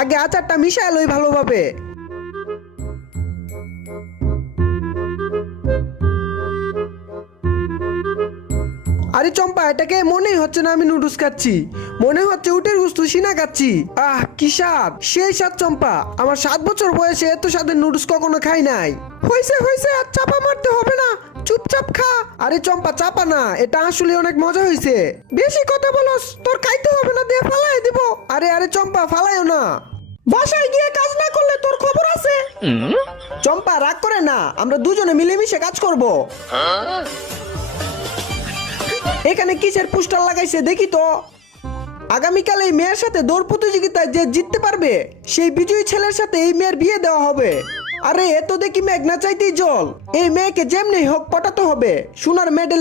আগে আচারটা মিশায় লই ভালোভাবে। আরে চম্পা, এটাকে মনেই হচ্ছে না আমি নুডলস খাচ্ছি, মনে হচ্ছে উটের গুস্ত সিনা খাচ্ছি। কি স্বাদ, সেই স্বাদ চম্পা। আমার 7 বছর বয়সে এত স্বাদের নুডলস কখনো খাই নাই। হইছে হইছে, আর চাপা মারতে হবে না, চুপচাপ খা। আরে চম্পা, চাপা না, এটা আসলে অনেক মজা হইছে। বেশি কথা বলস, তোর খাইতে হবে না, দিয়ে ফালাই দিব। আরে আরে চম্পা, ফালাইও না, বাসায় গিয়ে কাজ না করলে তোর খবর আছে। চম্পা রাগ করে না, আমরা দুজনে মিলেমিশে কাজ করব। এখানে কিসের পোস্টার লাগাইছে দেখি তো। আগামীকাল এই মেয়ের সাথে দৌড় প্রতিযোগিতায় যে জিততে পারবে সেই বিজয়ী ছেলের সাথে এই মেয়ের বিয়ে দেওয়া হবে। আরে এত দেখি মেঘ না চাইতেই জল, এই মেয়েকে যেমনি হোক পটাতে হবে, সোনার মেডেল